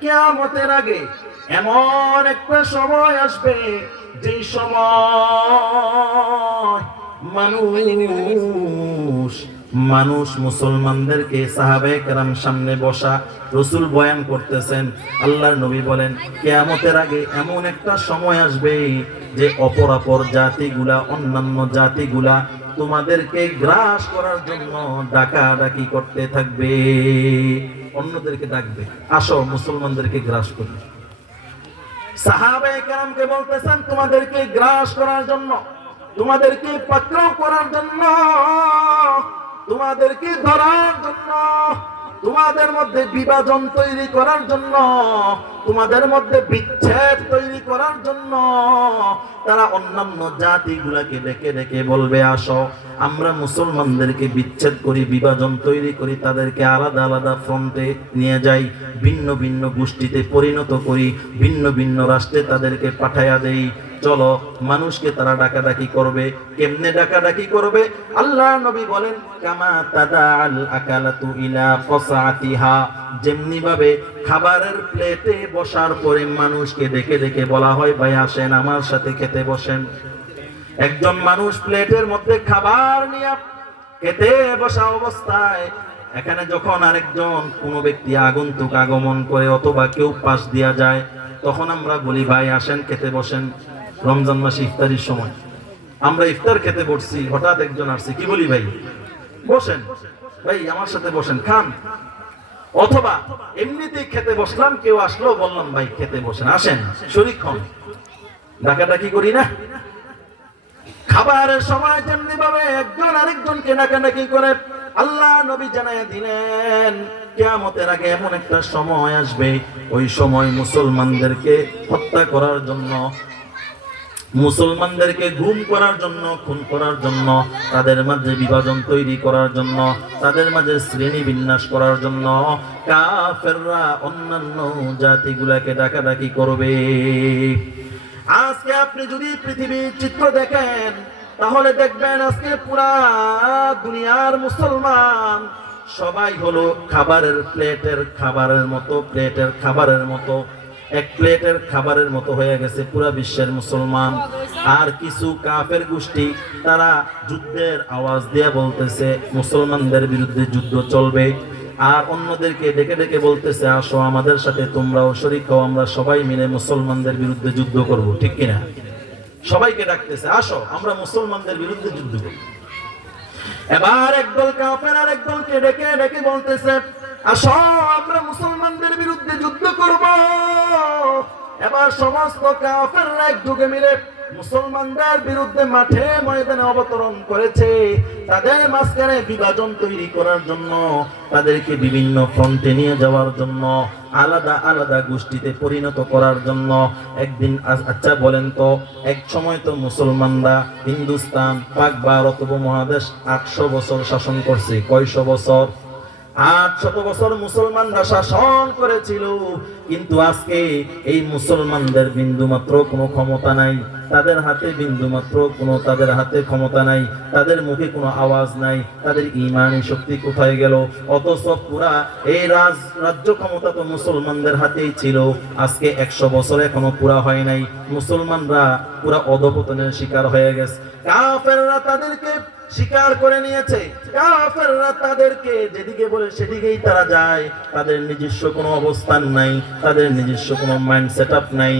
কেয়ামতের আগে এমন একটা সময় আসবে যে সময় মানুষ মানুষ মুসলমানদেরকে সাহাবে কেরাম সামনে বসা রসুল বয়ান করতেছেন। আল্লাহর নবী বলেন, কেয়ামতের আগে এমন একটা সময় আসবে, যে অপরাপর জাতিগুলা, অন্যান্য জাতিগুলা তোমাদেরকে গ্রাস করার জন্য ডাকাডাকি করতে থাকবে। অন্যদেরকে ডাকবে। আসো, মুসলমানদেরকে গ্রাস করি। সাহাবায়ে কেরামকে বলতেছেন, তোমাদেরকে গ্রাস করার জন্য, তোমাদেরকে পাকড়াও করার জন্য, তোমাদেরকে ধরার জন্য তোমাদের মধ্যে বিভাজন তৈরি করার জন্য, তোমাদের মধ্যে বিচ্ছেদ তৈরি করার জন্য তারা অন্যান্য জাতিগুলাকে ডেকে ডেকে বলবে, আসো, আমরা মুসলমানদেরকে বিচ্ছেদ করি, বিভাজন তৈরি করি, তাদেরকে আলাদা আলাদা ফ্রন্টে নিয়ে যাই, ভিন্ন ভিন্ন গোষ্ঠীতে পরিণত করি, ভিন্ন ভিন্ন রাষ্ট্রে তাদেরকে পাঠাইয়া দেই। চলো, মানুষকে তারা ডাকাডাকি করবে। কেমনে ডাকাডাকি করবে? আল্লাহ নবী বলেন, কামা তাদা আল আকালাতু ইলা কসাতিহা যেমনি ভাবে খাবারের প্লেটে বসার পরে মানুষকে দেখে দেখে বলা হয়, ভাই আসেন, আমার সাথে খেতে বসেন। একজন মানুষ প্লেটের মধ্যে খাবার নিয়ে খেতে বসা অবস্থায়, এখানে যখন আরেকজন কোনো ব্যক্তি আগন্তুক আগমন করে অথবা কেউ পাশ দিয়া যায়, তখন আমরা বলি, ভাই আসেন, খেতে বসেন। রমজান মাসে ইফতারির সময়। আমরা ইফতার খেতে বসছি, হঠাৎ একজন আসছে, কি বলি ভাই? বসেন। ভাই, আমার সাথে বসেন, খান। অথবা এমনিতেই খেতে বসলাম, কেউ আসলো বললাম, ভাই, খেতে বসেন, আসেন শরীর খান ডাকাডাকি করি না। খাবারের সময় যেমনি ভাবে একজন আরেকজনকে ডাকাডাকি করে, আল্লাহ নবী জানায় দিলেন, কেয়ামতের আগে এমন একটা সময় আসবে। ওই সময় মুসলমানদেরকে হত্যা করার জন্য মুসলমানদেরকে গুম করার জন্য, খুন করার জন্য, তাদের মাঝে বিভাজন তৈরি করার জন্য, তাদের মাঝে শ্রেণি বিন্যাস করার জন্য কাফেররা অন্যান্য জাতিগুলাকে ডাকাডাকি করবে। আজকে আপনি যদি পৃথিবীর চিত্র দেখেন, তাহলে দেখবেন আজকে পুরা দুনিয়ার মুসলমান সবাই হলো খাবারের প্লেটের খাবারের মতো, প্লেটের খাবারের মতো। এক প্লেটের খাবারের মতো হয়ে গেছে পুরা বিশ্বের মুসলমান। আর কিছু কাফের গোষ্ঠী, তারা যুদ্ধের আওয়াজ দিয়ে বলতেছে, মুসলমানদের বিরুদ্ধে যুদ্ধ চলবে। আর অন্যদেরকে ডেকে ডেকে বলতেছে, আসো আমাদের সাথে, তোমরাও শরিক হও, আমরা সবাই মিলে মুসলমানদের বিরুদ্ধে যুদ্ধ করব, ঠিক কিনা? সবাইকে ডাকতেছে, আসো, আমরা মুসলমানদের বিরুদ্ধে যুদ্ধ করব। এবার একদল কাফের আর একদলকে ডেকে ডেকে বলতেছে, আসো আমরা মুসলমানদের বিরুদ্ধে যুদ্ধ করব। এবার সমস্ত কাফেররা একযোগে মিলে মুসলমানদের বিরুদ্ধে মাঠে ময়দানে অবতরণ করেছে। তাদের মাঝখানে বিভাজন তৈরি করার জন্য, তাদেরকে বিভিন্ন ফ্রন্টে নিয়ে যাওয়ার জন্য, আলাদা আলাদা গোষ্ঠীতে পরিণত করার জন্য। একদিন আচ্ছা বলেন তো, এক সময় তো মুসলমানরা হিন্দুস্তান, পাক, ভারত উপমহাদেশ আটশো বছর শাসন করছে। কয়শো বছর? আট শত বছর মুসলমানরা শাসন করেছিল, কিন্তু আজকে এই মুসলমানদের বিন্দু মাত্র কোনো ক্ষমতা নাই। তাদের হাতে বিন্দু মাত্র কোনো, তাদের হাতে ক্ষমতা নাই। তাদের মুখে কোনো আওয়াজ নাই। তাদের ইমানি শক্তি কোথায় গেল? অথচ পুরা এই রাজ, রাজ্য ক্ষমতা তো মুসলমানদের হাতেই ছিল। আজকে একশো বছর এখনও পুরা হয় নাই। মুসলমানরা পুরা অধপতনের শিকার হয়ে গেছে। কাফেররা তাদেরকে স্বীকার করে নিয়েছে। কাফেররা তাদেরকে যেদিকে বলে সেদিকেই তারা যায়। তাদের নিজস্ব কোনো অবস্থান নাই, তাদের নিজস্ব কোনো মাইন্ড সেট নাই।